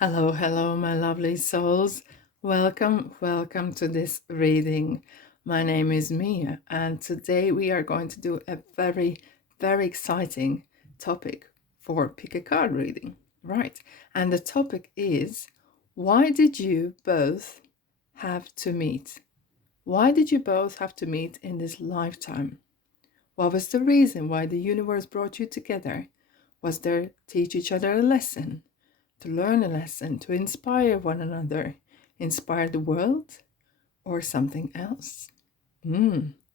Hello, hello, my lovely souls. Welcome to this reading. My name is Mia, and today we are going to do a very exciting topic for pick a card reading. Right. And the topic is, why did you both have to meet? Why did you both have to meet in this lifetime? What was the reason why the universe brought you together? Was there teach each other a lesson? To learn a lesson, to inspire one another, inspire the world, or something else?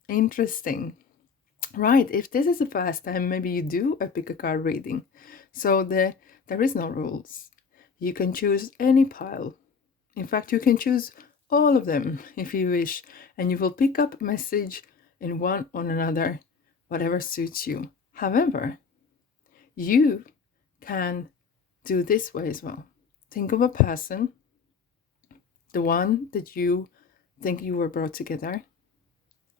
Interesting. Right, if this is the first time, maybe you do a pick a card reading. So there is no rules. You can choose any pile. In fact, you can choose all of them if you wish, and you will pick up a message in one or another, whatever suits you. However, you can do this way as well. Think of a person, the one that you think you were brought together,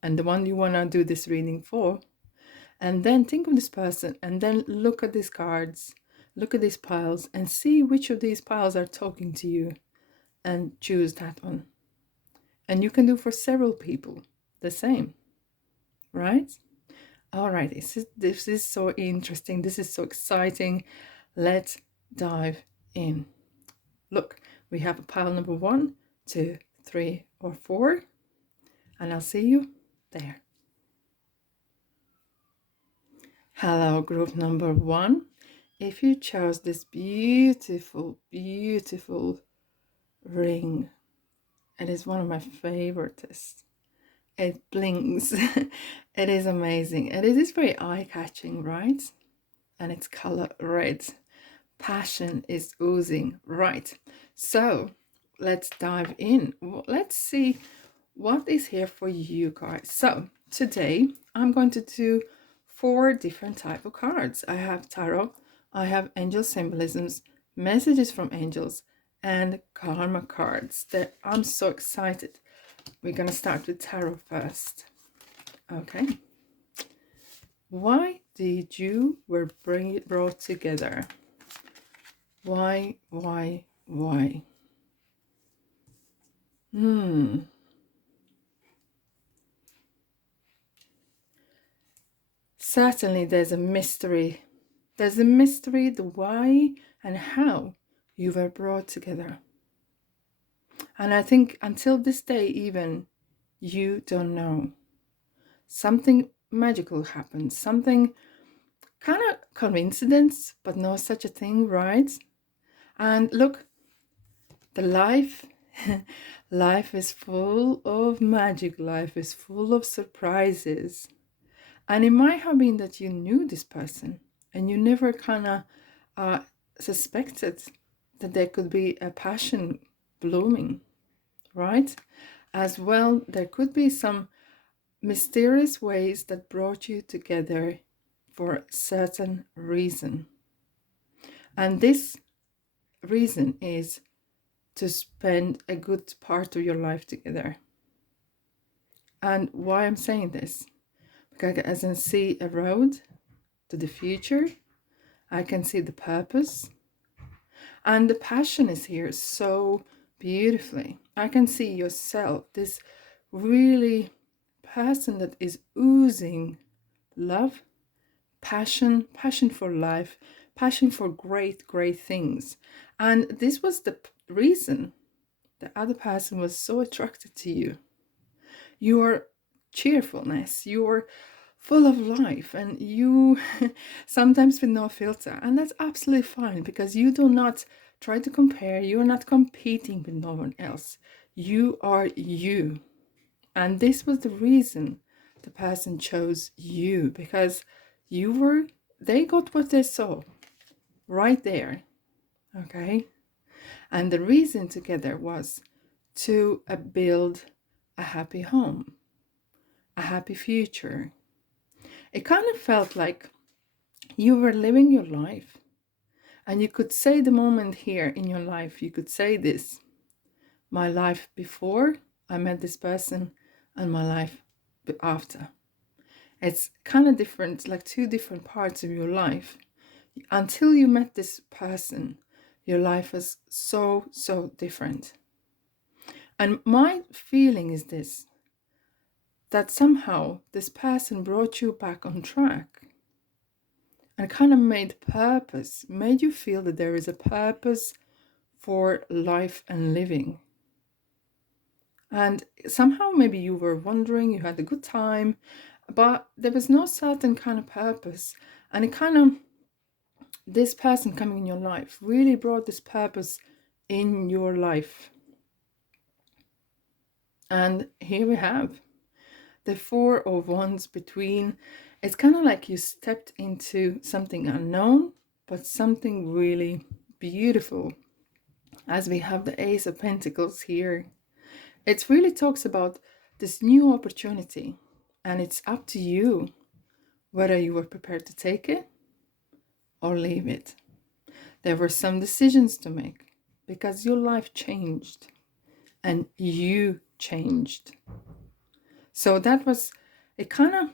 and the one you want to do this reading for. And then think of this person, and then look at these cards, look at these piles, and see which of these piles are talking to you, and choose that one. And you can do for several people the same, right? All right, this is so interesting. This is so exciting. Let's dive in. Look, we have a pile number 1, 2, 3, or 4, and I'll see you there. Hello, group number 1. If you chose this beautiful ring, it is one of my favorites. It blinks. It is amazing. And it is very eye-catching, right? And it's color red. Passion is oozing, right? So let's dive in. Let's see what is here for you guys. So today I'm going to do 4 different type of cards. I have tarot, I have angel symbolisms, messages from angels, and karma cards. That I'm so excited. We're gonna start with tarot first. Okay. Why did you were brought together? Why? Certainly there's a mystery. There's a mystery, the why and how you were brought together. And I think until this day even, you don't know. Something magical happened. Something kind of coincidence, but no such a thing, right? And look, the life is full of magic. Life is full of surprises. And it might have been that you knew this person and you never kind of suspected that there could be a passion blooming, right? As well, there could be some mysterious ways that brought you together for a certain reason. And this reason is to spend a good part of your life together. And why I'm saying this? Because I can see a road to the future. I can see the purpose. And the passion is here so beautifully. I can see yourself, this really person that is oozing love, passion for life, passion for great things. And this was the reason the other person was so attracted to you. Your cheerfulness, your full of life, and you sometimes with no filter, and that's absolutely fine because you do not try to compare. You're not competing with no one else. You are you, and this was the reason the person chose you, because they got what they saw right there. Okay. And the reason together was to build a happy home, a happy future. It kind of felt like you were living your life, and you could say the moment here in your life, you could say this: my life before I met this person and my life after. It's kind of different, like 2 different parts of your life. Until you met this person, your life was so, so different. And my feeling is this, that somehow this person brought you back on track and kind of made you feel that there is a purpose for life and living. And somehow maybe you were wondering, you had a good time, but there was no certain kind of purpose. And it kind of, this person coming in your life really brought this purpose in your life. And here we have the Four of Wands between. It's kind of like you stepped into something unknown, but something really beautiful. As we have the Ace of Pentacles here, it really talks about this new opportunity, and it's up to you whether you were prepared to take it or leave it. There were some decisions to make because your life changed and you changed. So that was, it kind of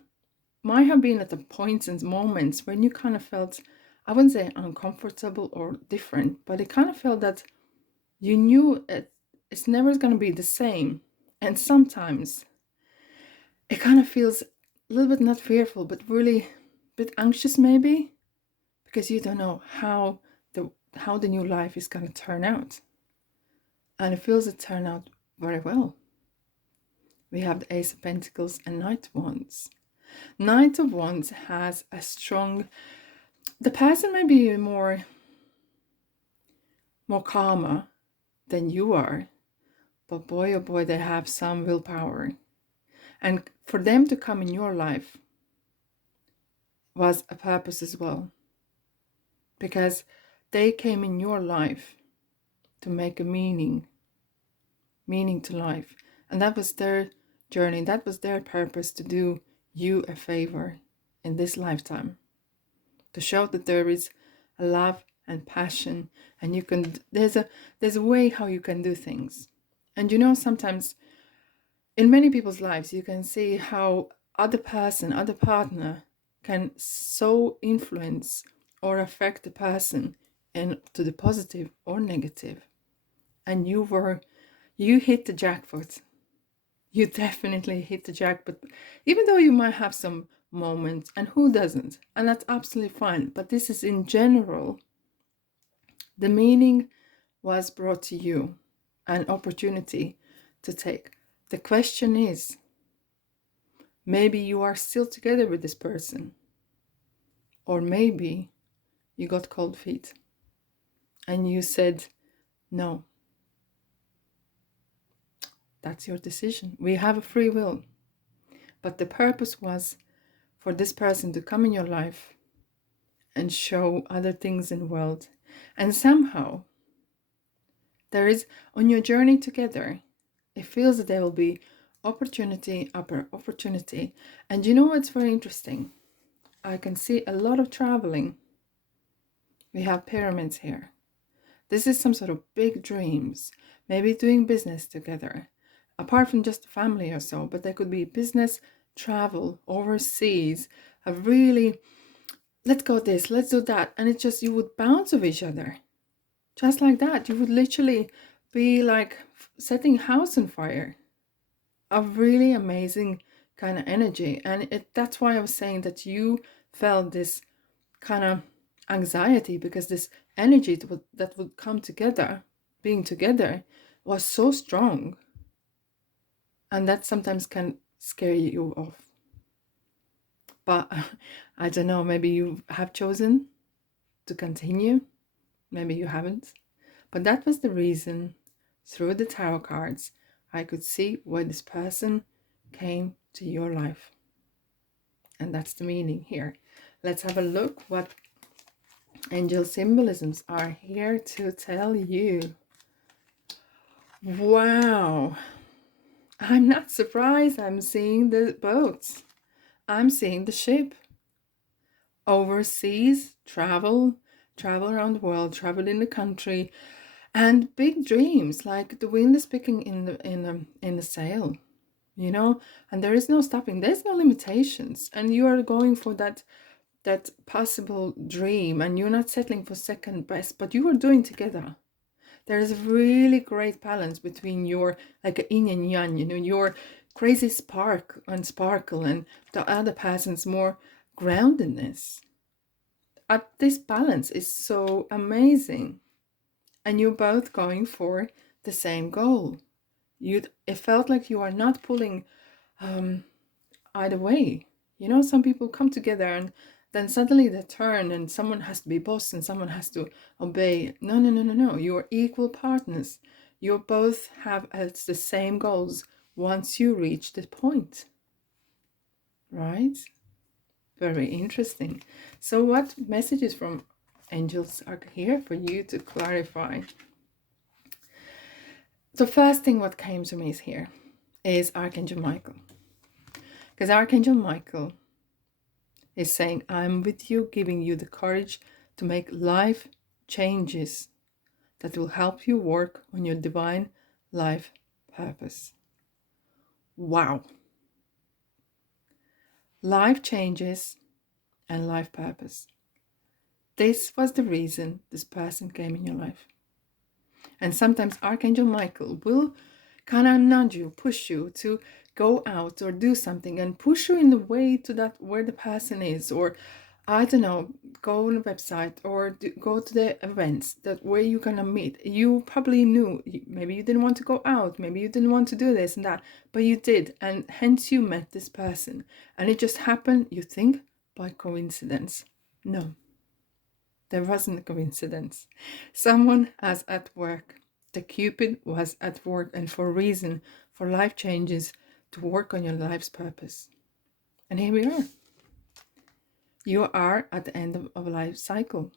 might have been at the points and moments when you kind of felt, I wouldn't say uncomfortable or different, but it kind of felt that you knew it's never going to be the same. And sometimes it kind of feels a little bit not fearful, but really a bit anxious maybe, because you don't know how the new life is going to turn out. And it feels it turn out very well. We have the Ace of Pentacles and Knight of Wands. Knight of Wands has a strong, the person may be more calmer than you are, but boy oh boy, they have some willpower. And for them to come in your life was a purpose as well, because they came in your life to make a meaning to life. And that was their journey, that was their purpose, to do you a favor in this lifetime, to show that there is a love and passion, and you can, there's a way how you can do things. And you know, sometimes in many people's lives you can see how other partner can so influence or affect the person in to the positive or negative. And you hit the jackpot. You definitely hit the jackpot, even though you might have some moments, and who doesn't, and that's absolutely fine. But this is in general, the meaning was brought to you, an opportunity to take. The question is, maybe you are still together with this person, or maybe you got cold feet and you said no. That's your decision. We have a free will, but the purpose was for this person to come in your life and show other things in the world. And somehow there is, on your journey together, it feels that there will be opportunity upper opportunity. And you know what's very interesting? I can see a lot of traveling. We have pyramids here. This is some sort of big dreams, maybe doing business together, apart from just family or so, but there could be business, travel, overseas, a really, let's go this, let's do that. And it's just, you would bounce off each other. Just like that. You would literally be like setting a house on fire. A really amazing kind of energy. And that's why I was saying that you felt this kind of anxiety, because this energy that would come together, being together, was so strong. And that sometimes can scare you off. But I don't know, maybe you have chosen to continue. Maybe you haven't. But that was the reason, through the tarot cards, I could see why this person came to your life. And that's the meaning here. Let's have a look what angel symbolisms are here to tell you. Wow. I'm not surprised. I'm seeing the boats. I'm seeing the ship. Overseas, travel around the world, travel in the country, and big dreams, like the wind is picking in the sail, you know, and there is no stopping, there's no limitations, and you are going for that that possible dream, and you're not settling for second best, but you are doing together. There is a really great balance between your, like a yin and yang, you know, your crazy spark and sparkle, and the other person's more groundedness. This balance is so amazing, and you're both going for the same goal. It felt like you are not pulling either way. You know, some people come together and then suddenly they turn and someone has to be boss and someone has to obey. No, no, no, no, no. You're equal partners. You both have the same goals once you reach the point. Right? Very interesting. So what messages from angels are here for you to clarify? The first thing what came to me is here is Archangel Michael. Because Archangel Michael is saying, I'm with you, giving you the courage to make life changes that will help you work on your divine life purpose. Wow. Life changes and life purpose. This was the reason this person came in your life. And sometimes Archangel Michael will kind of nudge you, push you to go out or do something and push you in the way to that where the person is, or I don't know, go on a website or go to the events that where you're gonna meet. You probably knew, maybe you didn't want to go out, maybe you didn't want to do this and that, but you did, and hence you met this person, and it just happened, you think, by coincidence. No, there wasn't a coincidence. Someone was at work. The Cupid was at work, and for a reason, for life changes, to work on your life's purpose. And here we are. You are at the end of a life cycle.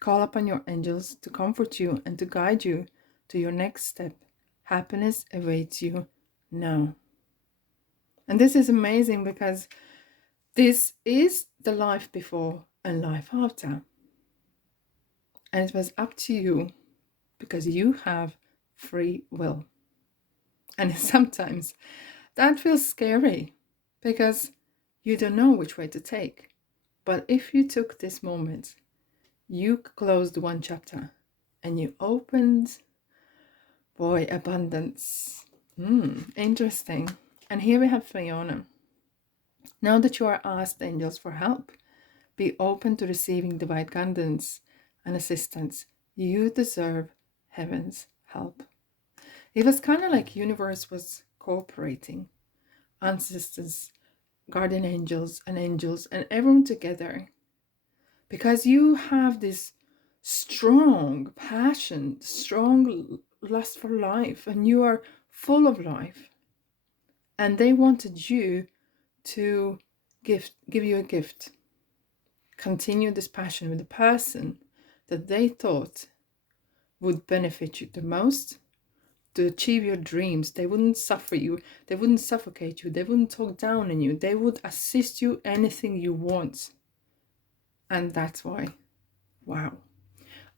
Call upon your angels to comfort you and to guide you to your next step. Happiness awaits you now. And this is amazing because this is the life before and life after. And it was up to you because you have free will. And sometimes that feels scary because you don't know which way to take. But if you took this moment, you closed one chapter and you opened, boy, abundance. Interesting. And here we have Fiona. Now that you are asked angels for help, be open to receiving divine guidance and assistance. You deserve heaven's help. It was kind of like universe was cooperating. Ancestors, guardian angels and everyone together. Because you have this strong passion, strong lust for life, and you are full of life. And they wanted you to give you a gift. Continue this passion with the person that they thought would benefit you the most to achieve your dreams. They wouldn't suffer you, they wouldn't suffocate you, they wouldn't talk down on you, they would assist you anything you want. And that's why. Wow.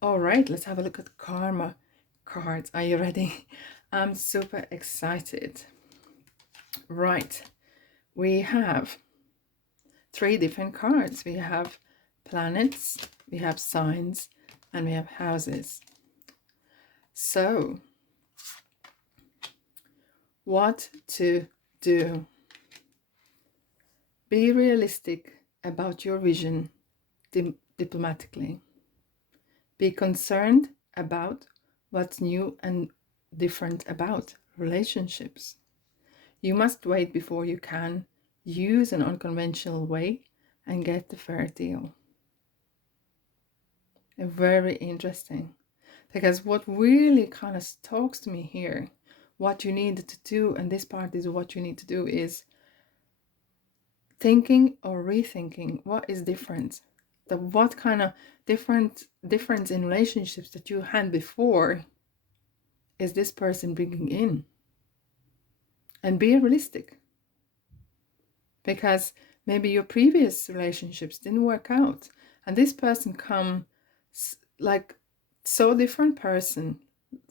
All right, let's have a look at karma cards. Are you ready? I'm super excited. Right, we have 3 different cards. We have planets, we have signs, and we have houses. So, what to do? Be realistic about your vision diplomatically. Be concerned about what's new and different about relationships. You must wait before you can use an unconventional way and get the fair deal. Very interesting, because what really kind of talks to me here, what you need to do, and this part is what you need to do, is thinking or rethinking what is different. What kind of difference in relationships that you had before is this person bringing in? And be realistic, because maybe your previous relationships didn't work out, and this person come like so different person,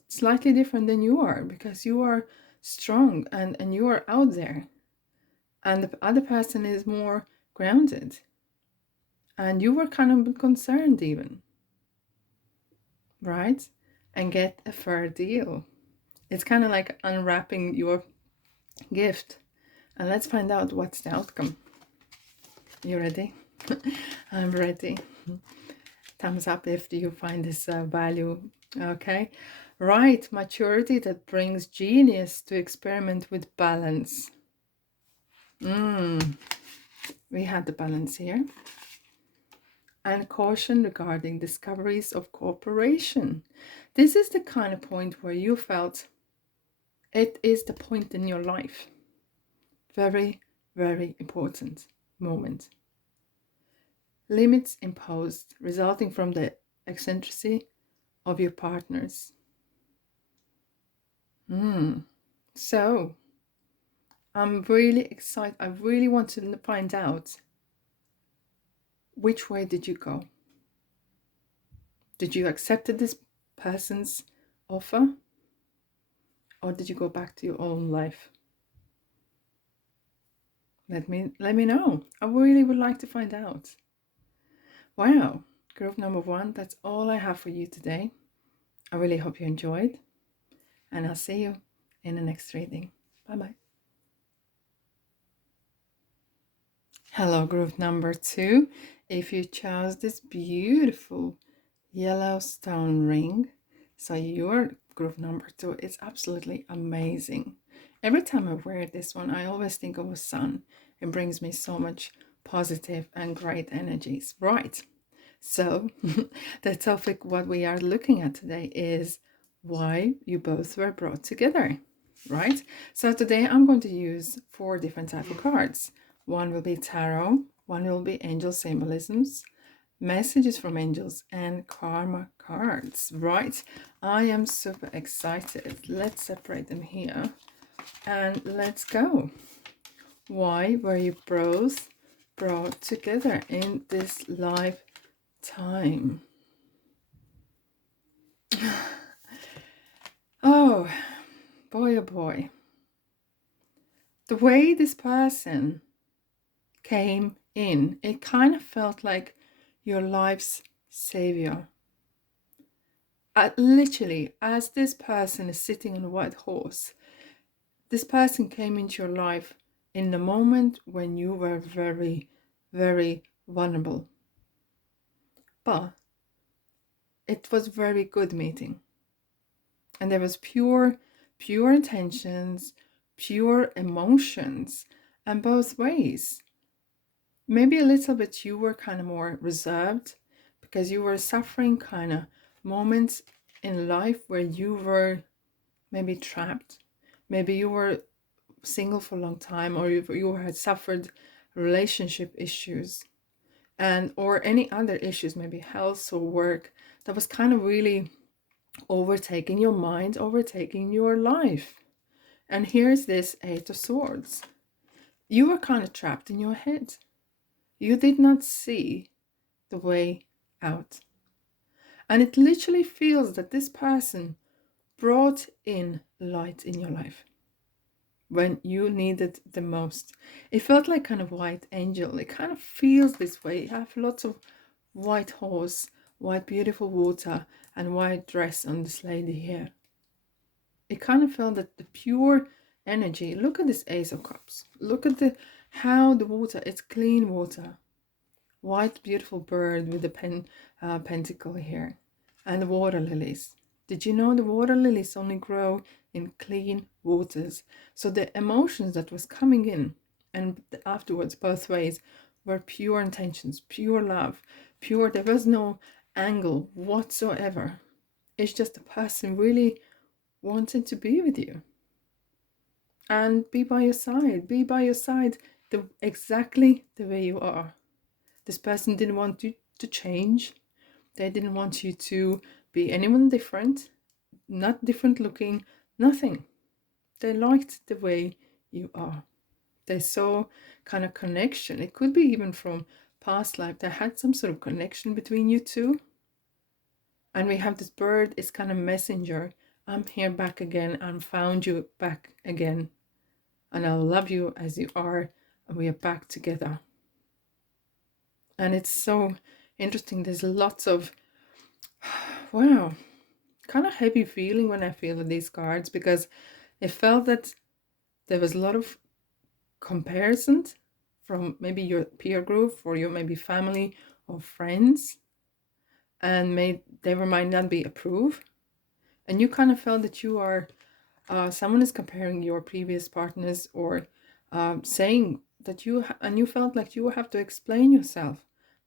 slightly different than you are, because you are strong and you are out there, and the other person is more grounded. and you were kind of concerned even, right? And get a fair deal. It's kind of like unwrapping your gift. And let's find out what's the outcome. You ready? I'm ready. Thumbs up if you find this value. Okay. Right. Maturity that brings genius to experiment with balance. We had the balance here. And caution regarding discoveries of cooperation. This is the kind of point where you felt it is the point in your life. Very, very important moment. Limits imposed resulting from the eccentricity of your partners. So, I'm really excited. I really want to find out, which way did you go? Did you accept this person's offer? Or did you go back to your own life? Let me know. I really would like to find out. Wow, group number 1, that's all I have for you today. I really hope you enjoyed, and I'll see you in the next reading. Bye-bye. Hello, group number 2. If you chose this beautiful yellow stone ring, so your group number 2 is absolutely amazing. Every time I wear this one, I always think of a sun. It brings me so much positive and great energies. Right. So the topic what we are looking at today is why you both were brought together, right? So today I'm going to use 4 different type of cards. One will be tarot, one will be angel symbolisms, messages from angels, and karma cards, right? I am super excited. Let's separate them here and let's go. Why were you both brought together in this lifetime? Oh boy. The way this person came in, it kind of felt like your life's savior. Literally, as this person is sitting on a white horse, this person came into your life in the moment when you were very, very vulnerable. But it was very good meeting. And there was pure intentions, pure emotions, and both ways. Maybe a little bit you were kind of more reserved because you were suffering kind of moments in life where you were maybe trapped. Maybe you were single for a long time, or you had suffered relationship issues and or any other issues, maybe health or work, that was kind of really overtaking your mind, overtaking your life. And here's this 8 of Swords. You were kind of trapped in your head. You did not see the way out. And it literally feels that this person brought in light in your life when you needed the most. It felt like kind of white angel. It kind of feels this way. You have lots of white horse, white beautiful water, and white dress on this lady here. It kind of felt that the pure energy. Look at this Ace of Cups. Look at how the water, it's clean water. White beautiful bird with the pentacle here. And the water lilies. Did you know the water lilies only grow in clean waters? So the emotions that was coming in and afterwards both ways were pure intentions, pure love, pure. There was no angle whatsoever. It's just the person really wanted to be with you and be by your side. Be by your side exactly the way you are. This person didn't want you to change. They didn't want you to be anyone different, not different looking, nothing. They liked the way you are. They saw kind of connection. It could be even from past life. They had some sort of connection between you two. And we have this bird, it's kind of messenger. I'm here back again. I found you back again. And I'll love you as you are. And we are back together. And it's so interesting. There's lots of, wow, kind of heavy feeling when I feel these cards, because it felt that there was a lot of comparisons from maybe your peer group or your maybe family or friends, and they might not be approved, and you kind of felt that you are someone is comparing your previous partners, or saying that and you felt like you have to explain yourself,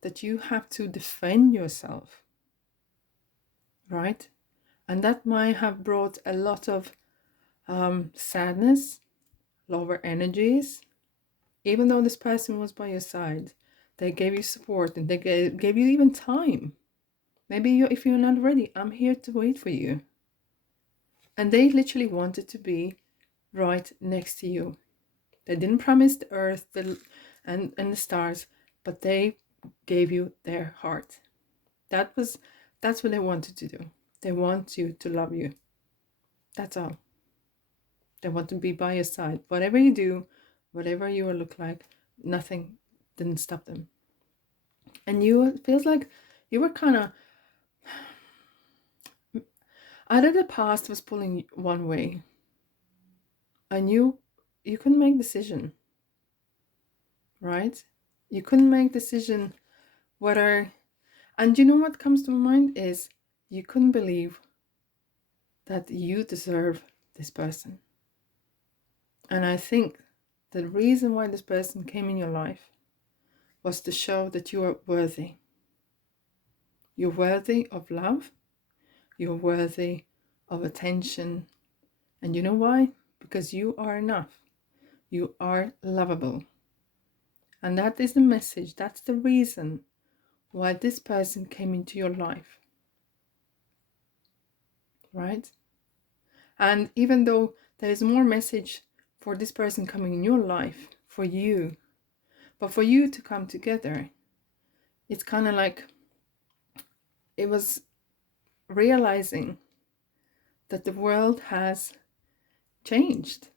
that you have to defend yourself, right? And that might have brought a lot of sadness, lower energies. Even though this person was by your side, they gave you support, and they gave you even time. Maybe if you're not ready, I'm here to wait for you. And they literally wanted to be right next to you. They didn't promise the earth and the stars, but they gave you their heart. That's what they wanted to do. They want you to love you. That's all. They want to be by your side. Whatever you do, whatever you look like, nothing didn't stop them. And it feels like you were kind of, either the past was pulling one way, and you couldn't make decision, right? You couldn't make decision whether, and you know what comes to my mind is you couldn't believe that you deserve this person. And I think the reason why this person came in your life was to show that you are worthy. You're worthy of love. You're worthy of attention. And you know why? Because you are enough. You are lovable. And that is the message. That's the reason why this person came into your life. Right? And even though there is more message for this person coming in your life, for you, but for you to come together, it's kind of like it was realizing that the world has changed.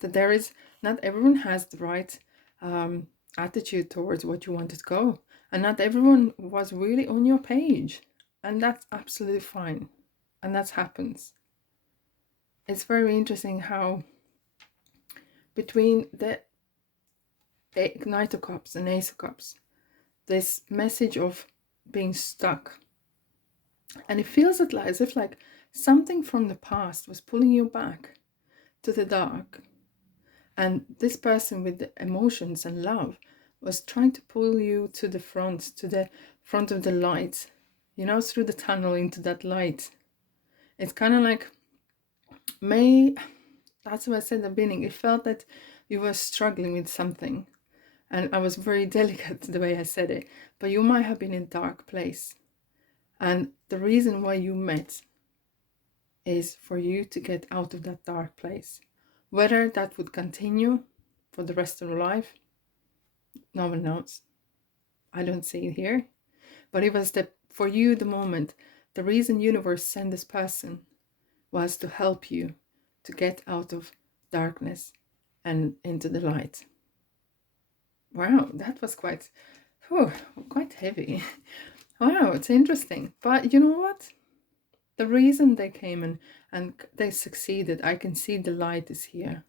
That there is, not everyone has the right attitude towards what you wanted to go. And not everyone was really on your page. And that's absolutely fine. And that happens. It's very interesting how between the Knight of Cups and Ace of Cups, this message of being stuck. And it feels as if like something from the past was pulling you back to the dark. And this person with the emotions and love was trying to pull you to the front of the light, through the tunnel into that light. It's kind of like, that's what I said at the beginning. It felt that you were struggling with something. And I was very delicate the way I said it. But you might have been in a dark place. And the reason why you met is for you to get out of that dark place. Whether that would continue for the rest of your life, no one knows. I don't see it here. But it was for you, the moment, the reason universe sent this person was to help you to get out of darkness and into the light. Wow, that was quite heavy. Wow, it's interesting. But you know what? The reason they came and they succeeded, I can see the light is here.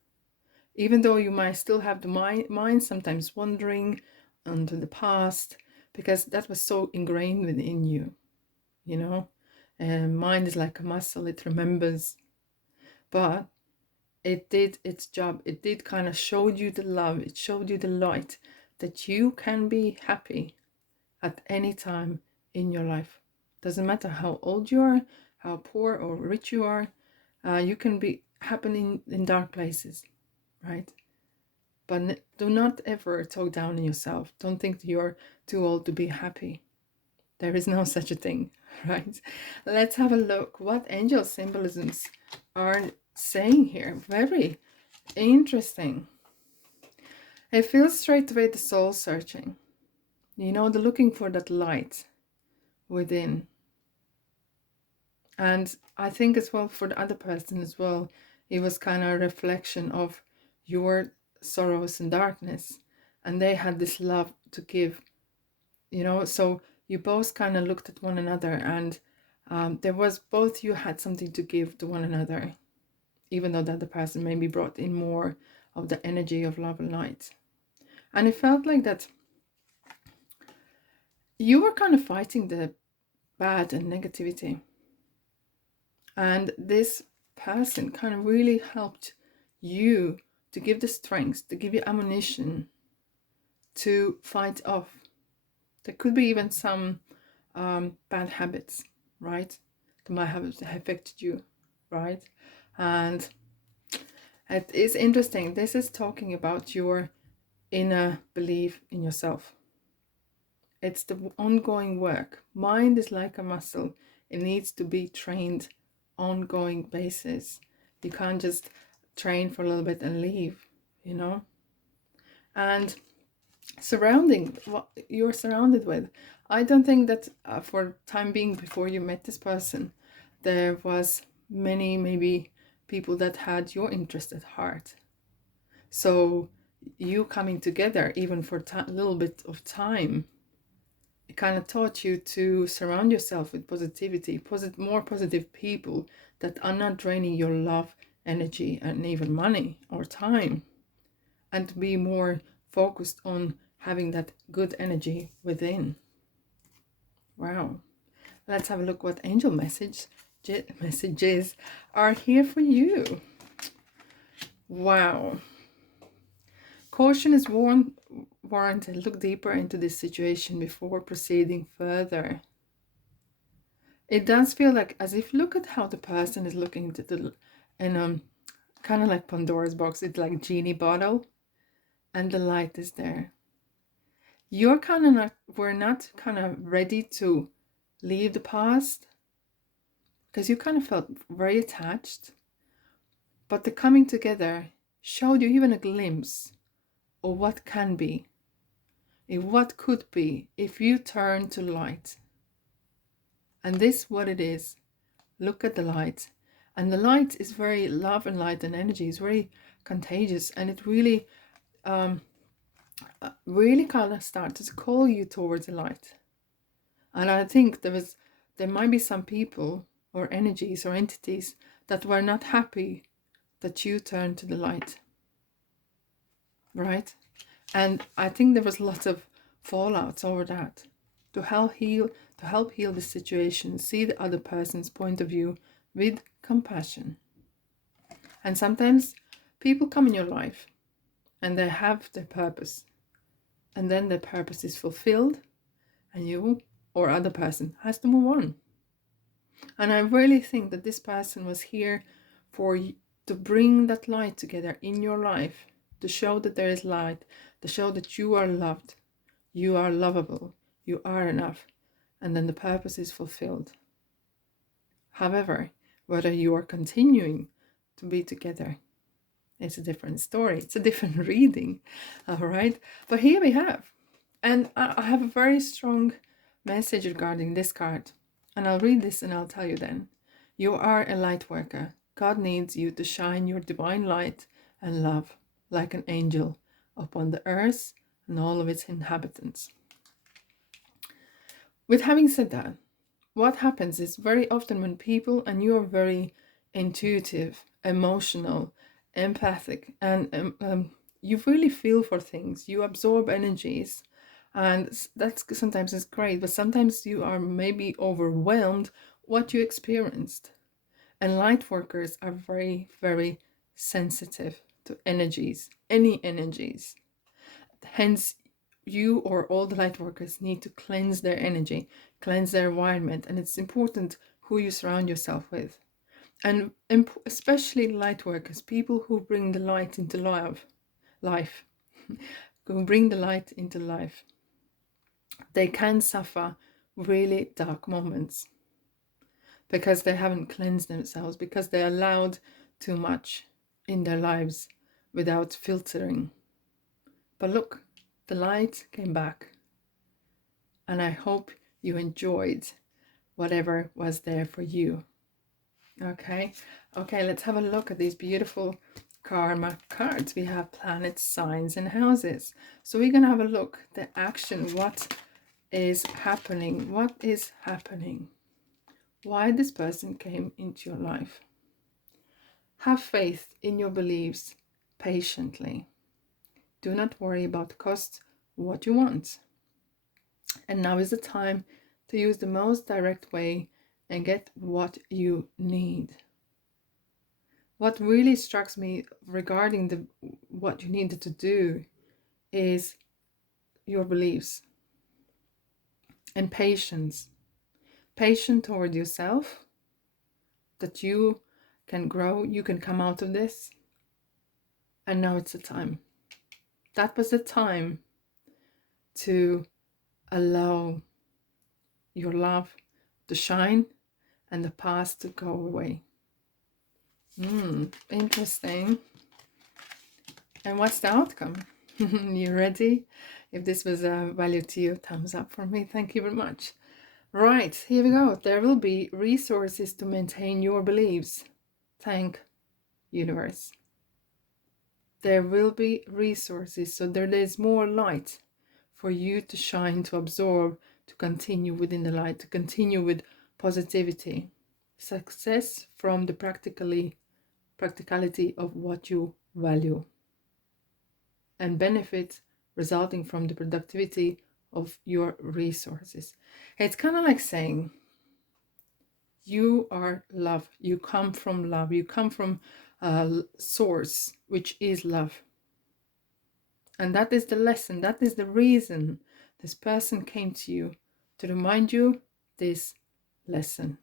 Even though you might still have the mind sometimes wandering into the past, because that was so ingrained within you, And mind is like a muscle, it remembers. But it did its job. It did kind of showed you the love. It showed you the light that you can be happy at any time in your life. Doesn't matter how old you are, how poor or rich you are. You can be happy in dark places, right? But do not ever talk down on yourself. Don't think you're too old to be happy. There is no such a thing, right? Let's have a look what angel symbolisms are saying here. Very interesting. It feels straight away the soul searching. The looking for that light within. And I think as well for the other person as well, it was kind of a reflection of your sorrows and darkness. And they had this love to give you know. So you both kind of looked at one another, and there was both you had something to give to one another, even though the other person maybe brought in more of the energy of love and light. And it felt like that you were kind of fighting the bad and negativity. And this person kind of really helped you to give the strength, to give you ammunition to fight off. There could be even some bad habits, right? That might have affected you, right? And it is interesting. This is talking about your inner belief in yourself. It's the ongoing work. Mind is like a muscle. It needs to be trained ongoing basis. You can't just train for a little bit and leave, you know? And surrounding what you're surrounded with. I don't think that for time being before you met this person, there was many maybe people that had your interest at heart. So you coming together even for a little bit of time, it kind of taught you to surround yourself with positivity, more positive people that are not draining your love, energy, and even money or time, and to be more focused on having that good energy within. Wow. Let's have a look what angel messages are here for you. Wow. Caution is warranted. Look deeper into this situation before proceeding further. It does feel like as if look at how the person is looking into the kind of like Pandora's box. It's like genie bottle, and the light is there. You're kind of not, we're not kind of ready to leave the past because you kind of felt very attached. But the coming together showed you even a glimpse of what can be, of what could be if you turn to light. And this what it is. Look at the light. And the light is very love and light and energy is very contagious, and it really really kind of started to call you towards the light. And I think there might be some people or energies or entities that were not happy that you turned to the light, right? And I think there was lots of fallouts over that. To help heal the situation, see the other person's point of view with compassion. And sometimes people come in your life and they have their purpose, and then their purpose is fulfilled, and you or other person has to move on. And I really think that this person was here to bring that light together in your life, to show that there is light, to show that you are loved, you are lovable, you are enough, and then the purpose is fulfilled. However, whether you are continuing to be together, it's a different story. It's a different reading, all right? But here we have, and I have a very strong message regarding this card. And I'll read this and I'll tell you then. You are a light worker. God needs you to shine your divine light and love like an angel upon the earth and all of its inhabitants. With having said that, what happens is very often when people, and you are very intuitive, emotional, empathic, and you really feel for things, you absorb energies, and that's sometimes is great, but sometimes you are maybe overwhelmed what you experienced. And light workers are very, very sensitive to energies, any energies. Hence, you or all the light workers need to cleanse their energy, cleanse their environment, and it's important who you surround yourself with. And especially light workers, people who bring the light into life, who bring the light into life, they can suffer really dark moments because they haven't cleansed themselves, because they allowed too much in their lives without filtering. But look, the light came back, and I hope you enjoyed whatever was there for you. Okay, let's have a look at these beautiful karma cards. We have planets, signs, and houses. So we're gonna have a look, the action, what is happening? What is happening? Why this person came into your life? Have faith in your beliefs patiently. Do not worry about the cost, what you want. And now is the time to use the most direct way and get what you need. What really strikes me regarding what you needed to do is your beliefs and patience. Patient toward yourself, that you can grow, you can come out of this. And now it's the time. That was the time to allow your love to shine and the past to go away. Interesting. And what's the outcome? You ready? If this was a value to you, thumbs up for me. Thank you very much. Right, here we go. There will be resources to maintain your beliefs. Thank universe. There will be resources, so there is more light for you to shine, to absorb, to continue within the light, to continue with positivity. Success from the practicality of what you value. And benefit resulting from the productivity of your resources. It's kind of like saying, you are love. You come from love. You come from source, which is love. And that is the lesson. That is the reason this person came to you, to remind you this lesson.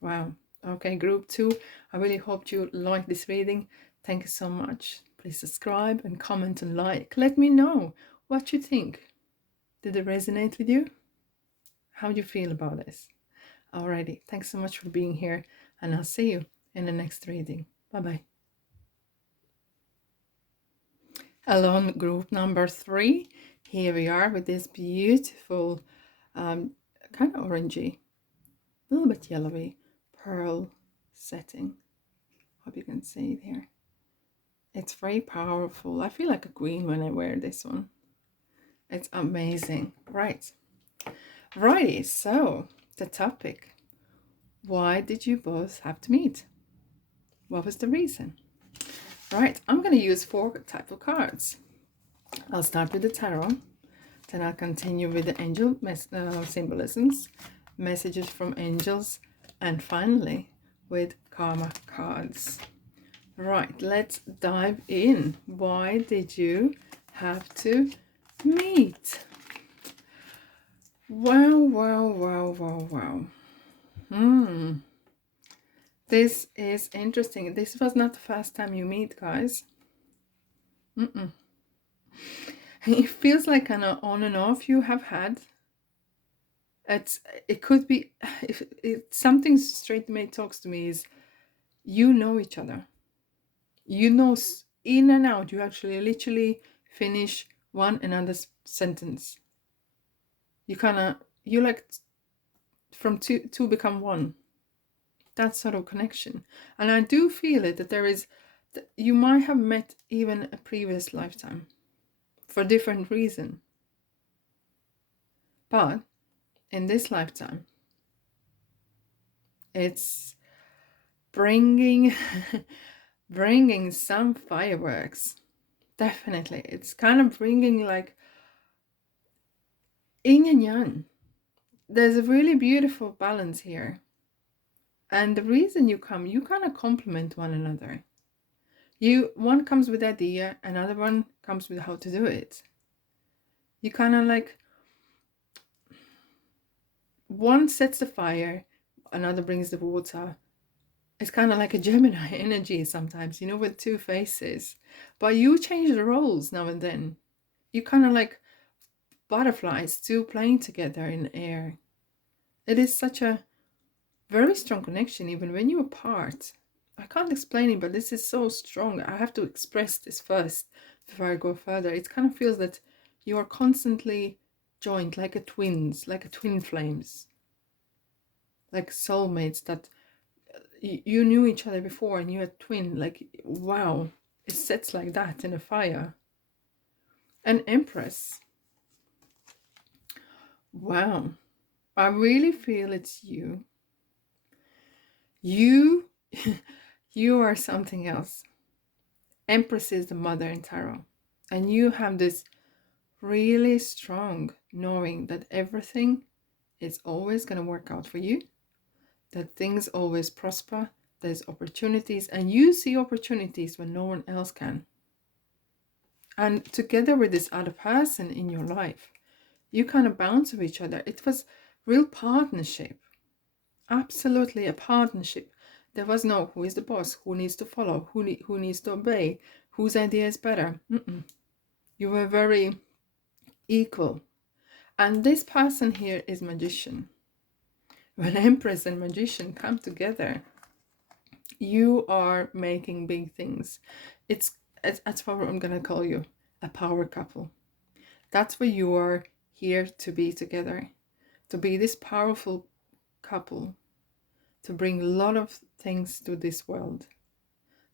Wow. Okay, group 2. I really hope you liked this reading. Thank you so much. Please subscribe and comment and like. Let me know what you think. Did it resonate with you? How do you feel about this? Alrighty. Thanks so much for being here, and I'll see you in the next reading. Bye-bye. Alone group number 3. Here we are with this beautiful, kind of orangey, a little bit yellowy pearl setting. Hope you can see it here. It's very powerful. I feel like a queen when I wear this one. It's amazing. Right. Righty, so the topic. Why did you both have to meet? What was the reason? Right, I'm going to use 4 types of cards. I'll start with the tarot. Then I'll continue with the angel symbolisms, messages from angels, and finally with karma cards. Right, let's dive in. Why did you have to meet? Wow, wow, wow, wow, wow. This is interesting. This was not the first time you meet, guys. It feels like an on and off you have had. It could be, if something straight mate talks to me, is you know each other. You know in and out. You actually literally finish one another's sentence. You like from two become one. That sort of connection. And I do feel it, that there is, you might have met even a previous lifetime for different reason. But in this lifetime, it's bringing some fireworks. Definitely. It's kind of bringing like yin and yang. There's a really beautiful balance here. And the reason you kind of complement one another. One comes with the idea, another one comes with how to do it. You kind of like, one sets the fire, another brings the water. It's kind of like a Gemini energy sometimes, with 2 faces. But you change the roles now and then. You kind of like butterflies, 2 playing together in the air. It is such a very strong connection, even when you're apart. I can't explain it, but this is so strong. I have to express this first before I go further. It kind of feels that you are constantly joined like a twin flames. Like soulmates that you knew each other before and you're a twin. Like, wow, it sets like that in a fire. An Empress. Wow. I really feel it's you. You, you are something else. Empress is the mother in tarot. And you have this really strong knowing that everything is always going to work out for you, that things always prosper, there's opportunities, and you see opportunities when no one else can. And together with this other person in your life, you kind of bounce with each other. It was real partnership, absolutely a partnership. There was no who is the boss, who needs to follow, who needs to obey, whose idea is better. You were very equal. And this person here is magician. When Empress and magician come together, you are making big things. That's what I'm gonna call you, a power couple. That's what you are here to be together, to be this powerful couple, to bring a lot of things to this world,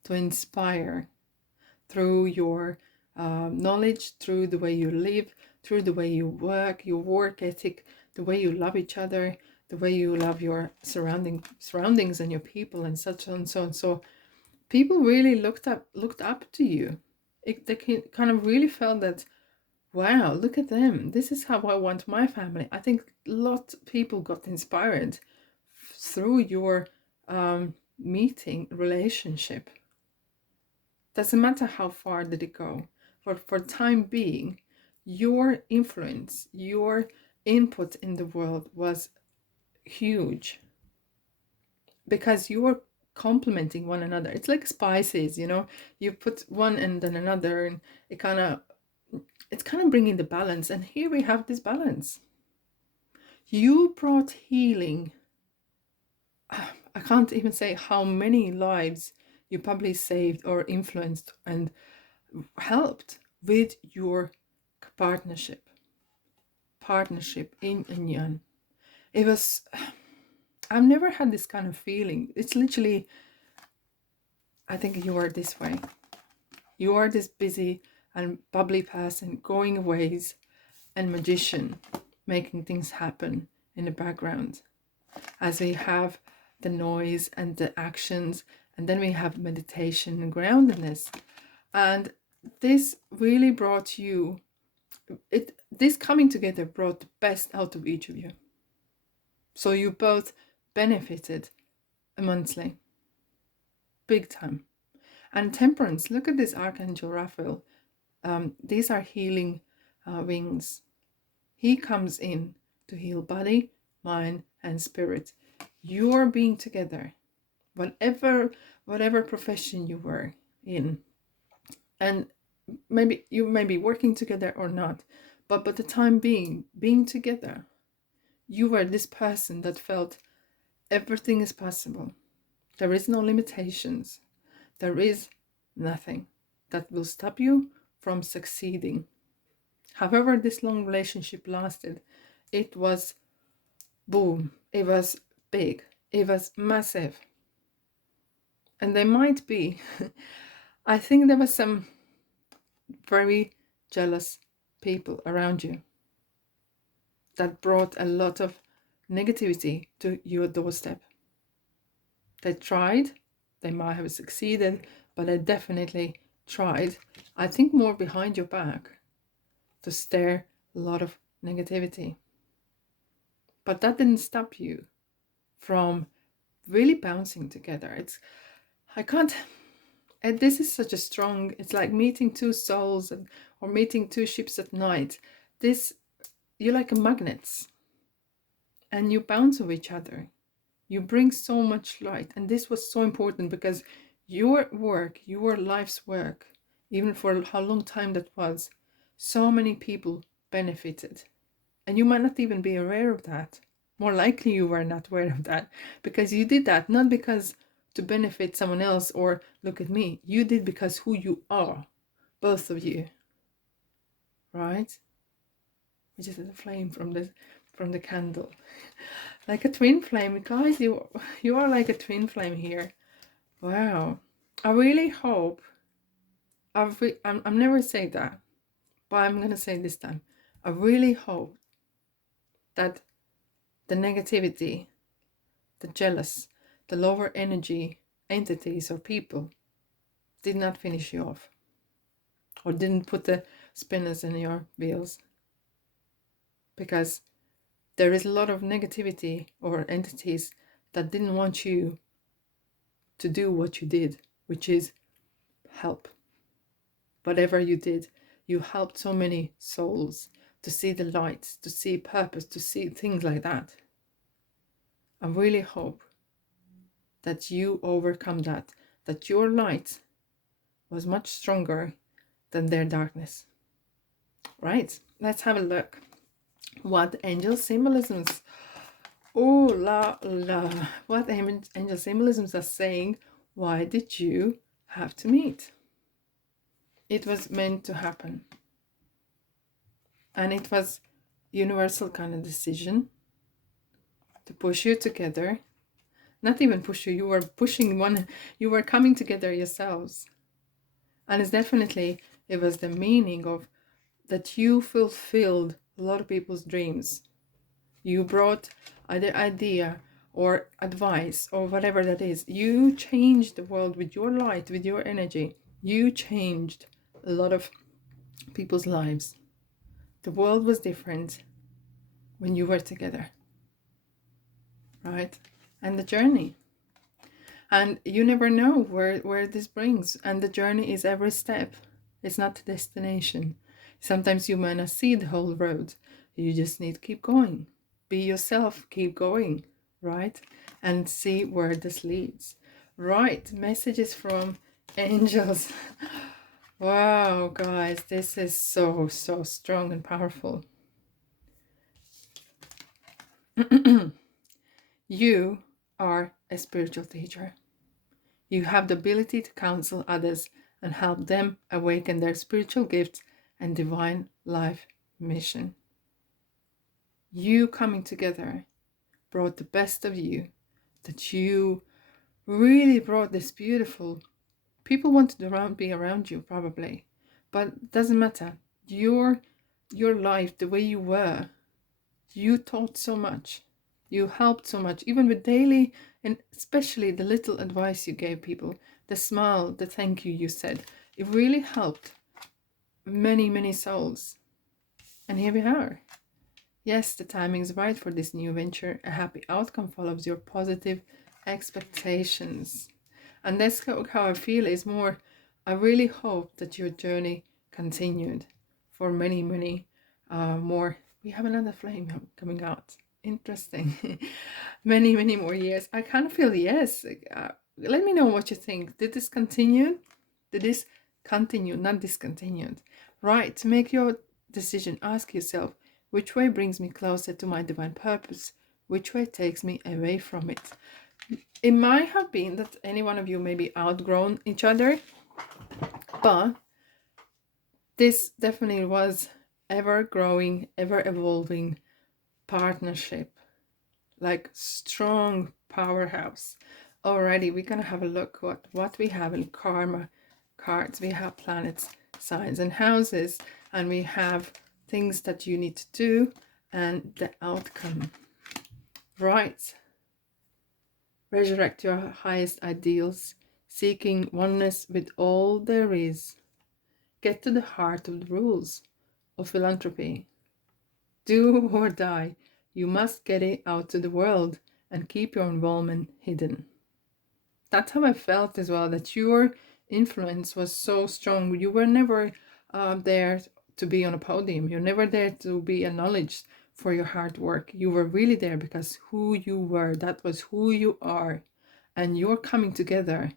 to inspire through your knowledge, through the way you live, through the way you work, your work ethic, the way you love each other, the way you love your surroundings and your people, and such and so and so. People really looked up to you. They kind of really felt that, wow, look at them. This is how I want my family. I think a lot of people got inspired through your meeting relationship. Doesn't matter how far did it go. For time being, your influence, your input in the world was huge because you were complementing one another. It's like spices, you know. You put one and then another, and it's kind of bringing the balance. And here we have this balance. You brought healing. I can't even say how many lives you probably saved or influenced and helped with your partnership yin and yang. It was, I've never had this kind of feeling. It's literally, I think you are this way. You are this busy and bubbly person going ways and magician, making things happen in the background, as we have the noise and the actions, and then we have meditation and groundedness. And this really brought you, this coming together brought the best out of each of you. So you both benefited immensely, big time. And temperance, look at this Archangel Raphael. These are healing wings. He comes in to heal body, mind, and spirit. Your being together, whatever profession you were in, and maybe you may be working together or not, but the time being together, you were this person that felt everything is possible. There is no limitations. There is nothing that will stop you from succeeding. However this long relationship lasted, it was boom, it was big, it was massive. And there might be, I think there was some very jealous people around you that brought a lot of negativity to your doorstep. They tried, they might have succeeded, but they definitely tried, I think more behind your back, to stir a lot of negativity. But that didn't stop you from really bouncing together. I can't, and this is such a strong, it's like meeting two souls or meeting two ships at night. You're like magnets, and you bounce with each other. You bring so much light, and this was so important because your work, your life's work, even for how long time that was, so many people benefited. And you might not even be aware of that. More likely you were not aware of that, because you did that not because to benefit someone else or look at me. You did because who you are, both of you, right? We just had a flame from the candle. Like a twin flame. Guys, you are like a twin flame here. Wow. I really hope, I'm never saying that, but I'm gonna say this time. I really hope that the negativity, the jealous, the lower energy entities or people did not finish you off, or didn't put the spinners in your wheels, because there is a lot of negativity or entities that didn't want you to do what you did, which is help. Whatever you did, you helped so many souls to see the light, to see purpose, to see things like that. I really hope that you overcome that your light was much stronger than their darkness. Right, let's have a look. What angel symbolisms? Oh la la. What angel symbolisms are saying? Why did you have to meet? It was meant to happen. And it was universal kind of decision to push you together. Not even push you were pushing one, you were coming together yourselves. And it's definitely, it was the meaning of that you fulfilled a lot of people's dreams. You brought either idea or advice or whatever that is. You changed the world with your light, with your energy. You changed a lot of people's lives. The world was different when you were together, right? And the journey. And you never know where this brings. And the journey is every step. It's not the destination. Sometimes you might not see the whole road. You just need to keep going. Be yourself, keep going, right? And see where this leads. Right, messages from angels. Wow, guys, this is so strong and powerful. You are a spiritual teacher. You have the ability to counsel others and help them awaken their spiritual gifts and divine life mission. You coming together brought the best of you, that you really brought this beautiful. People wanted to be around you probably, but it doesn't matter. Your life, the way you were, you taught so much. You helped so much, even with daily, and especially the little advice you gave people, the smile, the thank you said. It really helped many souls. And here we are. Yes, the timing is right for this new venture. A happy outcome follows your positive expectations. And that's how I feel is more, I really hope that your journey continued for many more. We have another flame coming out. Interesting. many more years. I kind of feel yes. Let me know what you think. Did this continue? Did this continue, not discontinued? Right, to make your decision, ask yourself, which way brings me closer to my divine purpose? Which way takes me away from it? It might have been that any one of you may be outgrown each other, but this definitely was ever growing, ever evolving partnership, like strong powerhouse. Alrighty, we're gonna have a look what we have in karma cards. We have planets, signs, and houses, and we have things that you need to do and the outcome. Right. Resurrect your highest ideals, seeking oneness with all there is. Get to the heart of the rules of philanthropy. Do or die. You must get it out to the world and keep your involvement hidden. That's how I felt as well, that your influence was so strong. You were never there to be on a podium. You're never there to be acknowledged for your hard work. You were really there because who you were, that was who you are. And your coming together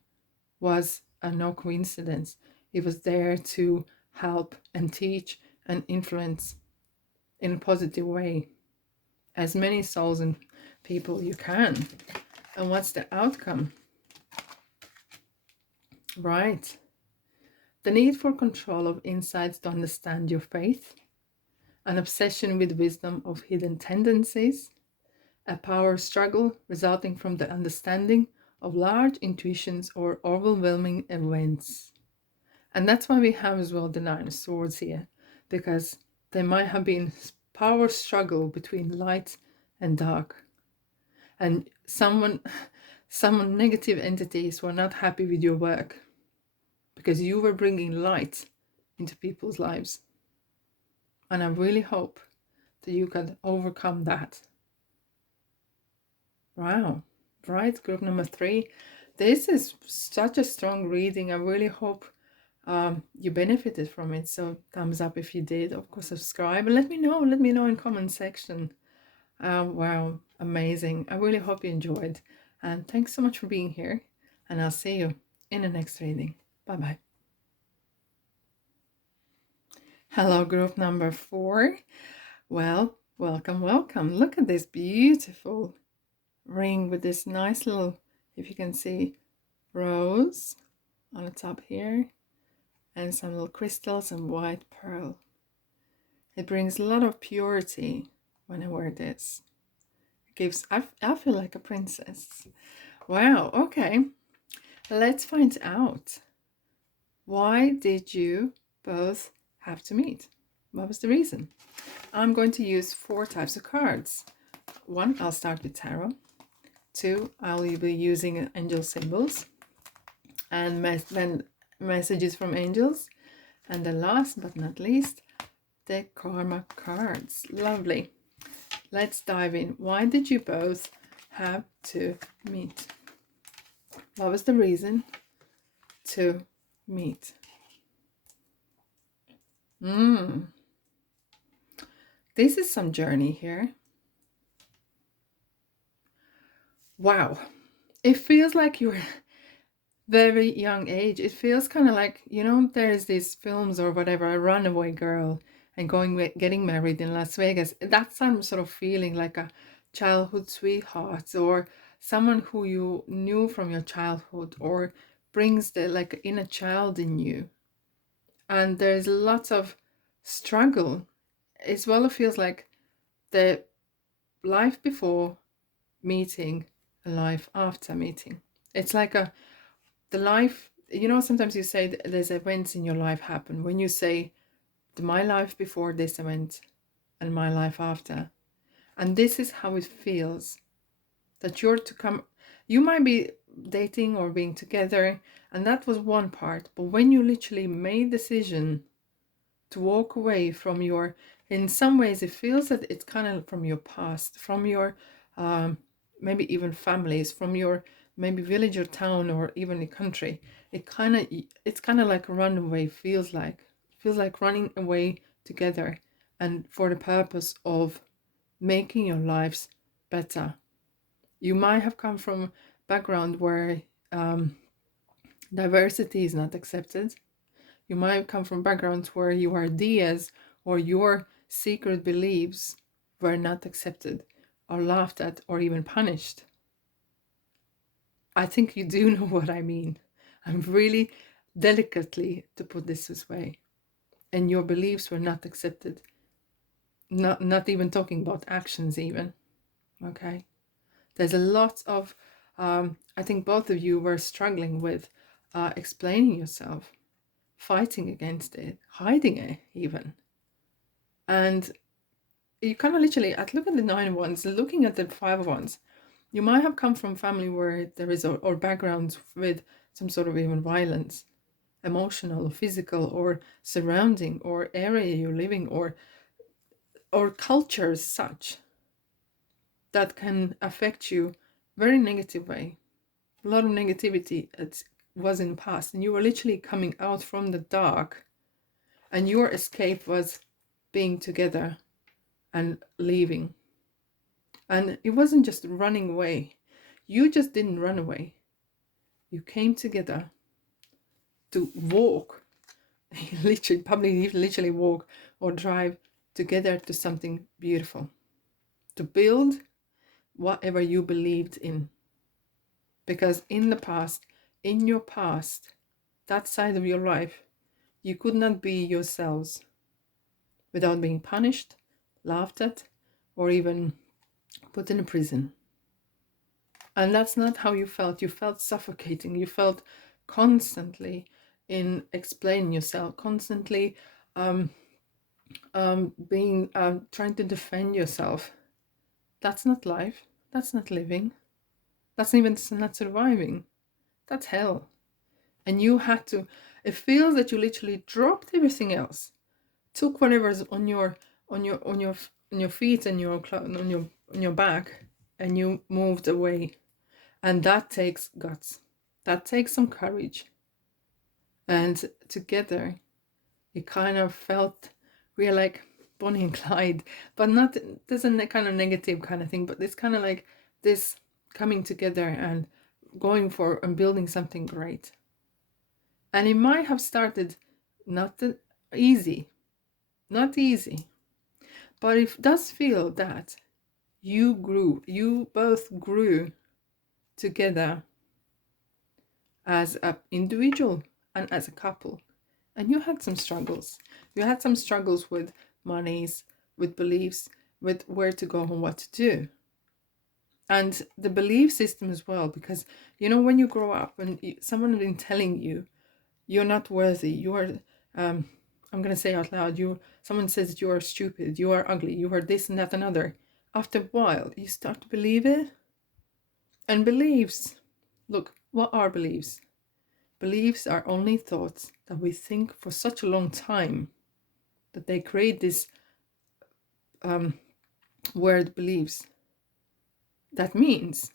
was no coincidence. It was there to help and teach and influence in a positive way as many souls and people you can. And what's the outcome? Right. The need for control of insights to understand your faith, an obsession with wisdom of hidden tendencies, a power struggle resulting from the understanding of large intuitions or overwhelming events. And that's why we have as well the Nine of Swords here, because there might have been power struggle between light and dark. And some negative entities were not happy with your work because you were bringing light into people's lives. And I really hope that you can overcome that. Wow. Right, group number 3. This is such a strong reading. I really hope you benefited from it. So thumbs up if you did. Of course, subscribe and let me know. Let me know in comment section. Wow, amazing. I really hope you enjoyed. And thanks so much for being here. And I'll see you in the next reading. Bye-bye. Hello, group number 4. Well, welcome, welcome. Look at this beautiful ring with this nice little, if you can see, rose on the top here and some little crystals and white pearl. It brings a lot of purity when I wear this. It gives, I feel like a princess. Wow, okay. Let's find out. Why did you both have to meet? What was the reason? I'm going to use 4 types of cards. 1, I'll start with tarot. 2, I'll be using angel symbols and messages from angels. And the last but not least, the karma cards. Lovely. Let's dive in. Why did you both have to meet? What was the reason to meet? This is some journey here. Wow. It feels like you're very young age. It feels kind of like, you know, there's these films or whatever, a runaway girl and getting married in Las Vegas. That's some sort of feeling like a childhood sweetheart or someone who you knew from your childhood or brings the like inner child in you. And there's lots of struggle. As well, it feels like the life before meeting and life after meeting. It's like the life, you know, sometimes you say there's events in your life happen. When you say my life before this event and my life after. And this is how it feels that you're to come. You might be dating or being together, and that was one part. But when you literally made decision to walk away from your, in some ways it feels that it's kind of from your past, from your maybe even families, from your maybe village or town or even the country. It's kind of like a runaway. Feels like running away together and for the purpose of making your lives better. You might have come from a background where diversity is not accepted. You might come from backgrounds where your ideas or your secret beliefs were not accepted or laughed at or even punished. I think you do know what I mean. I'm really delicately to put this way. And your beliefs were not accepted. Not even talking about actions even. Okay. There's a lot of, I think both of you were struggling with explaining yourself, fighting against it, hiding it even. And you kind of literally, look at the 9 wands, looking at the 5 wands, you might have come from family where there is, or backgrounds with some sort of even violence, emotional or physical or surrounding or area you're living or culture as such that can affect you very negative way. A lot of negativity was in the past, and you were literally coming out from the dark, and your escape was being together and leaving. And it wasn't just running away. You just didn't run away. You came together to walk, literally walk or drive together to something beautiful, to build whatever you believed in. Because in the past, in your past, that side of your life, you could not be yourselves without being punished, laughed at, or even put in a prison. And that's not how you felt. You felt suffocating. You felt constantly in explaining yourself, constantly being trying to defend yourself. That's not life. That's not living. That's even not surviving. That's hell. And you had to. It feels that you literally dropped everything else, took whatever's on your feet and on your back, and you moved away. And that takes guts. That takes some courage. And together, it kind of felt we're like Bonnie and Clyde, but not there's a kind of negative kind of thing, but it's kind of like this coming together and going for and building something great. And it might have started not easy, not easy, but it does feel that you both grew together as an individual and as a couple. And you had some struggles. You had some struggles with monies, with beliefs, with where to go and what to do. And the belief system as well, because when you grow up and someone has been telling you you're not worthy, you are I'm gonna say out loud, someone says you are stupid, you are ugly, you are this and that and other. After a while you start to believe it. And beliefs, look, what are beliefs? Beliefs are only thoughts that we think for such a long time that they create this word beliefs. That means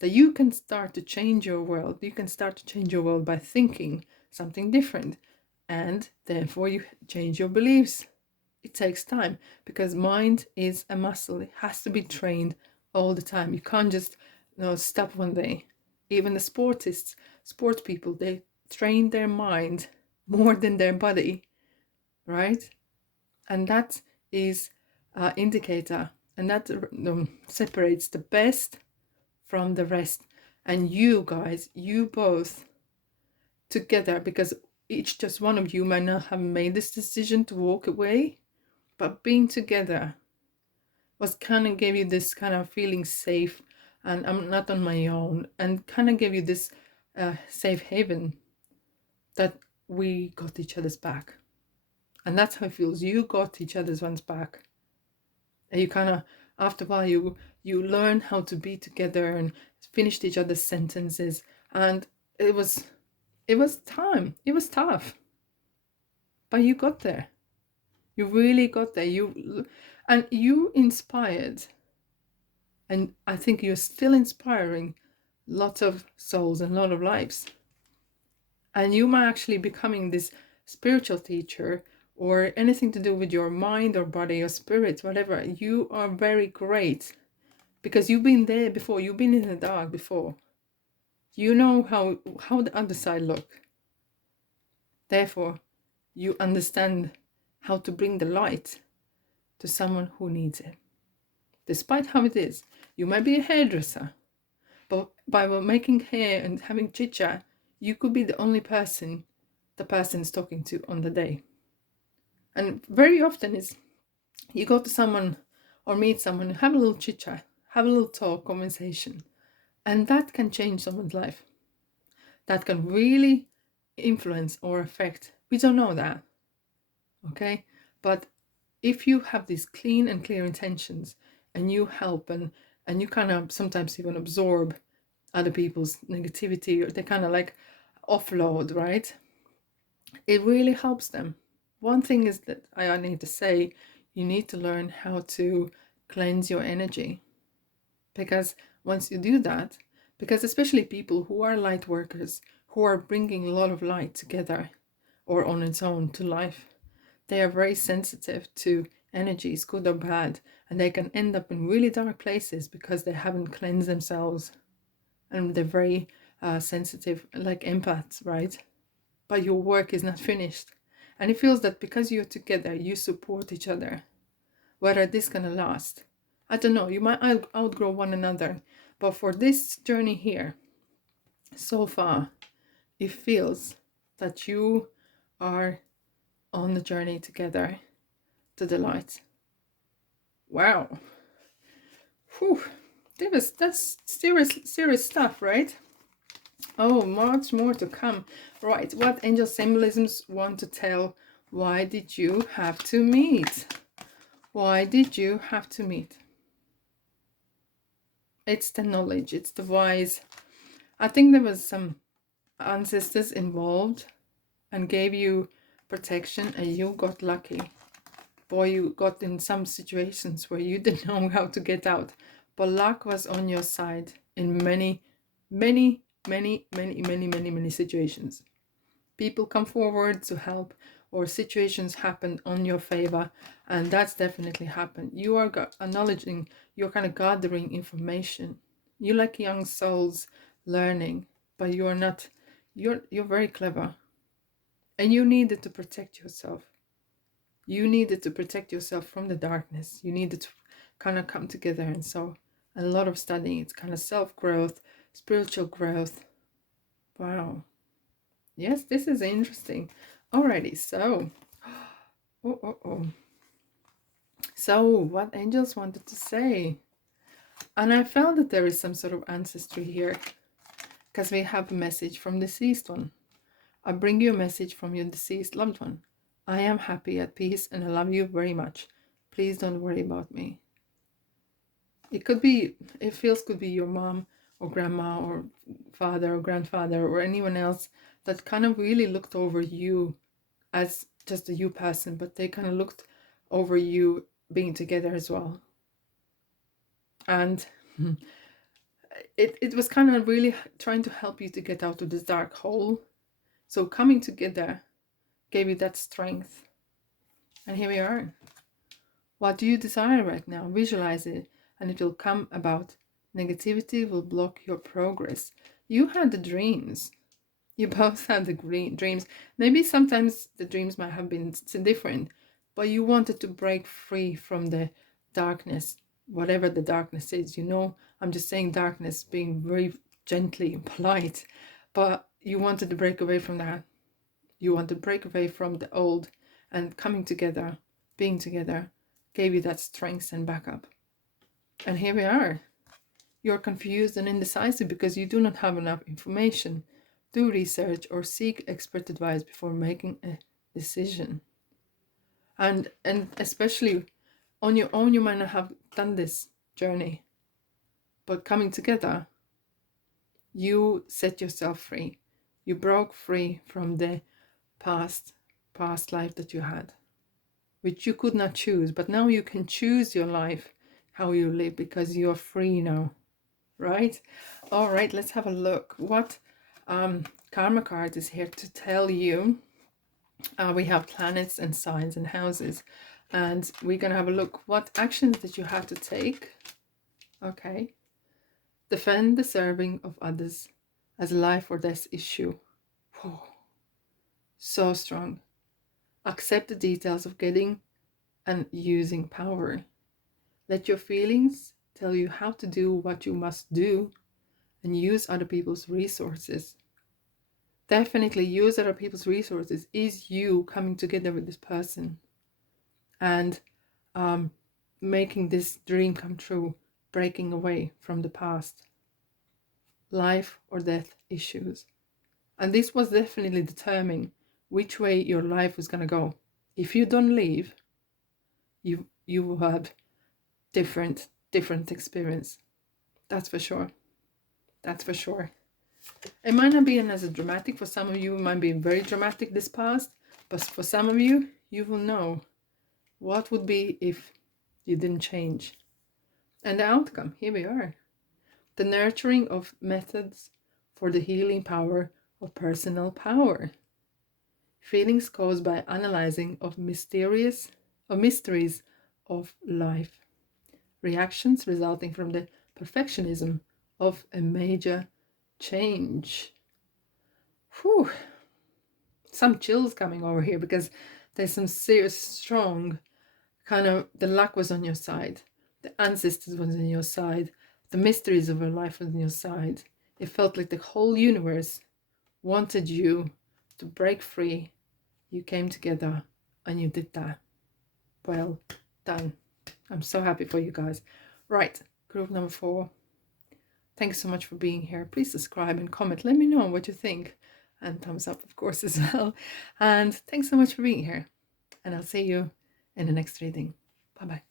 that you can start to change your world. You can start to change your world by thinking something different, and therefore you change your beliefs. It takes time because mind is a muscle. It has to be trained all the time. You can't just stop one day. Even the sport people, they train their mind more than their body, right? And that is an indicator, and that separates the best from the rest. And you guys, you both together, because just one of you might not have made this decision to walk away, but being together was kind of gave you this kind of feeling safe, and I'm not on my own, and kind of gave you this safe haven that we got each other's back. And that's how it feels. You got each other's one's back. And you kind of, after a while, you learn how to be together and finished each other's sentences. And it was time. It was tough. But you got there. You really got there. You inspired. And I think you're still inspiring lots of souls and a lot of lives. And you might actually becoming this spiritual teacher or anything to do with your mind or body or spirit, whatever. You are very great because you've been there before. You've been in the dark before. You know how the other side look. Therefore, you understand how to bring the light to someone who needs it. Despite how it is, you might be a hairdresser, but by making hair and having chit-chat, you could be the only person the person is talking to on the day. And very often is you go to someone or meet someone, have a little chit-chat, have a little talk, conversation, and that can change someone's life. That can really influence or affect. We don't know that, okay? But if you have these clean and clear intentions and you help and you kind of sometimes even absorb other people's negativity, or they kind of like offload, right? It really helps them. One thing is that I need to say, you need to learn how to cleanse your energy. Because once you do that, because especially people who are light workers, who are bringing a lot of light together or on its own to life, they are very sensitive to energies, good or bad, and they can end up in really dark places because they haven't cleansed themselves. And they're very sensitive, like empaths, right? But your work is not finished. And it feels that because you're together, you support each other. Whether this gonna last, I don't know. You might outgrow one another, but for this journey here, so far, it feels that you are on the journey together to the light. Wow. Whew. That's serious stuff, right? Oh, much more to come. Right, what angel symbolisms want to tell Why did you have to meet? Why did you have to meet? It's the knowledge, it's the wise. I think there was some ancestors involved and gave you protection, and you got lucky. Boy, you got in some situations where you didn't know how to get out, but luck was on your side in many, many, many, many, many, many, many situations. People come forward to help, or situations happen on your favor, and that's definitely happened. You are acknowledging, you're kind of gathering information. You like young souls learning, but you are not. You're very clever, and you needed to protect yourself. You needed to protect yourself from the darkness. You needed to kind of come together, and so a lot of studying. It's kind of self-growth, spiritual growth. Wow. Yes, this is interesting. Alrighty, so so what angels wanted to say, and I found that there is some sort of ancestry here, because we have a message from the deceased one. I bring you a message from your deceased loved one. I am happy, at peace, and I love you very much. Please don't worry about me. It could be, it feels could be your mom or grandma or father or grandfather or anyone else that kind of really looked over you as just a you person, but they kind of looked over you being together as well. And it was kind of really trying to help you to get out of this dark hole. So coming together gave you that strength. And here we are. What do you desire right now? Visualize it, and it will come about. Negativity will block your progress. You had the dreams. You both had the dreams. Maybe sometimes the dreams might have been different, but you wanted to break free from the darkness, whatever the darkness is. You know, I'm just saying darkness, being very gently and polite, but you wanted to break away from that. You want to break away from the old, and coming together, being together, gave you that strength and backup. And here we are. You're confused and indecisive because you do not have enough information. Do research or seek expert advice before making a decision. And especially on your own, you might not have done this journey, but coming together, you set yourself free. You broke free from the past life that you had, which you could not choose, but now you can choose your life, how you live, because you're free now, right? All right, let's have a look. What karma card is here to tell you? We have planets and signs and houses, and we're gonna have a look what actions that you have to take. Okay. Defend the serving of others as a life or death issue. Whoa. So strong. Accept the details of getting and using power. Let your feelings tell you how to do what you must do, and use other people's resources. Definitely use other people's resources is you coming together with this person and making this dream come true, breaking away from the past. Life or death issues. And this was definitely determining which way your life was going to go. If you don't leave, you will have different experience. That's for sure. That's for sure. It might not be as dramatic. For some of you, it might be very dramatic this past, but for some of you, you will know what would be if you didn't change. And the outcome, here we are. The nurturing of methods for the healing power of personal power. Feelings caused by analyzing of mysteries of life. Reactions resulting from the perfectionism of a major change. Whew. Some chills coming over here because there's some serious, strong kind of, the luck was on your side. The ancestors was on your side. The mysteries of your life was on your side. It felt like the whole universe wanted you to break free. You came together and you did that. Well done. I'm so happy for you guys. Right, group number 4. Thanks so much for being here. Please subscribe and comment. Let me know what you think. And thumbs up, of course, as well. And thanks so much for being here. and I'll see you in the next reading. Bye bye.